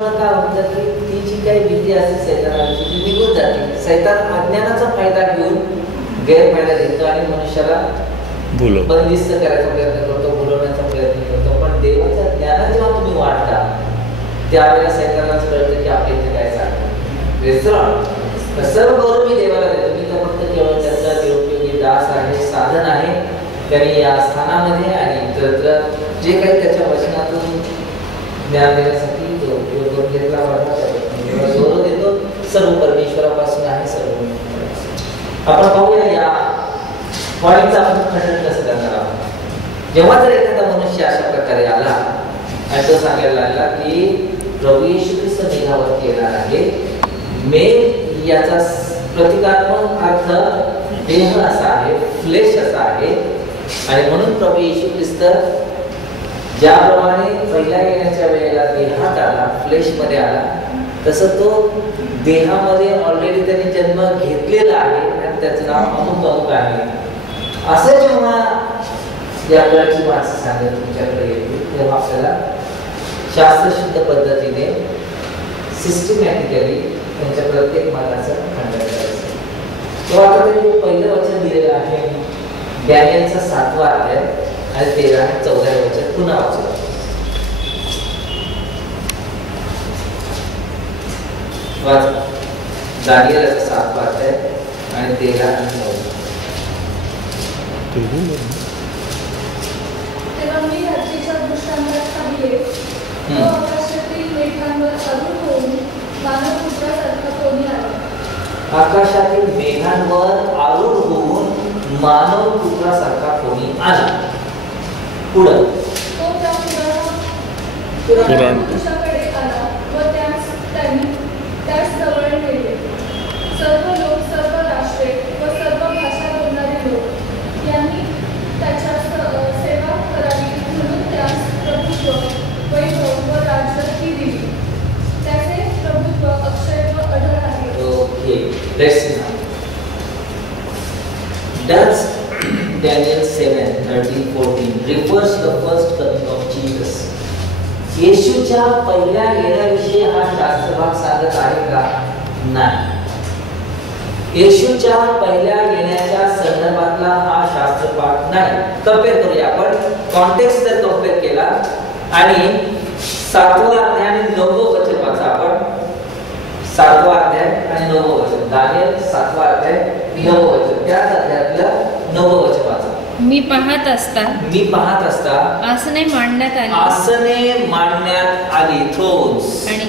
काय होतं की ती जी काही भीती असते सैतानाची ती निघून जाते. सैतान अज्ञानाचा फायदा घेऊन गैरफायदा घेतो आणि मनुष्याला बंदिस्त करायचा प्रयत्न करतो, बोलवण्याचा प्रयत्न करतो. पण देवाच्या ज्ञानात जेव्हा तुम्ही वाढता त्यावेळेला सैतानाच कळतं की आपल्या इथे काय चालतं. सर्व गौरव मी देवाला देतो. मी तर फक्त केवळ त्याचा निरुपयोगी दास आहे, साधन आहे. त्यांनी या स्थानामध्ये आणि इतरत्र जे काही त्याच्या वचनातून ज्ञान देण्यासाठी उपयोग घेतला गौरव देतो. सर्व परमेश्वरापासून आहे. सर्व आपण पाहूया या पॉईंटचा आपण खंडन कसं करणार आहोत. जेव्हा जर एखादा मनुष्य अशा प्रकारे आला आणि तो सांगायला लागला की प्रभू येशू ख्रिस्त मेघावरती येणार आहे. मेघ याचा प्रतिकात्मक अर्थ देह असा आहे, फ्लेश असा आहे. आणि म्हणून प्रभू येशू ख्रिस्त ज्याप्रमाणे पहिल्या येण्याच्या वेळेला देहात आला, फ्लेश मध्ये आला, तसं तो देहामध्ये ऑलरेडी त्याने जन्म घेतलेला आहे आणि त्याचं नाव अमुक आहे. असं जेव्हा या प्रकारची माणसं सांगत तुमच्याकडे येतील तेव्हा आपल्याला शास्त्रशुद्ध पद्धतीने सिस्टमॅटिकली त्यांच्या प्रत्येक मताचं खंडन करायचं. तेव्हा आता त्यांनी पहिलं वचन दिलेलं आहे डॅनियलचा 7वा अध्याय आणि 13 आणि 14 वचन पुन्हा वाचलं. दानियेलचा 7वा अध्याय आणि 13 आणि 14. तेव्हा मी रात्रीच्या दृष्टांतात पाहिले, तो आकाशातील मेघांवर आरूढ होऊन मानव पुत्रासारखा कोणी आला. आकाशातील मेघांवर आरूढ होऊन मानव पुत्रासारखा कोणी आला. पुढं तो त्या पुरुषाकडे आला व त्यास जवळ नेले. सर्व लोक, सर्व राष्ट्रे व सर्व भाषा बोलणारे लोक यांनी त्याच्या सेवा करावी म्हणून त्यास प्रभुत्व, वैभव व राज्यही दिली. त्याचे प्रभुत्व अक्षय व अढळ आहे. Okay, let's see now. Does Daniel 7:13-14 refers to the first coming of Jesus? येशूच्या पहिल्या येण्याविषयी हा शास्त्रभाग सांगत आहे का? नाही. येशूच्या पहिल्या येण्याच्या संदर्भातला हा शास्त्रभाग नाही. कंपेअर करूया आपण. कॉन्टेक्स्ट जर कंपेअर केला आणि 7वा अध्याय आणि 9वं वचन वाचा आपण. 7वा अध्याय आणि 9वं वचन. दानिएल 7वा अध्याय 9वं वचन. त्याच अध्यायातलं 9वं वचन वाचा. मी पाहत असता आसने मांडण्यात आली, थ्रोन्स, आणि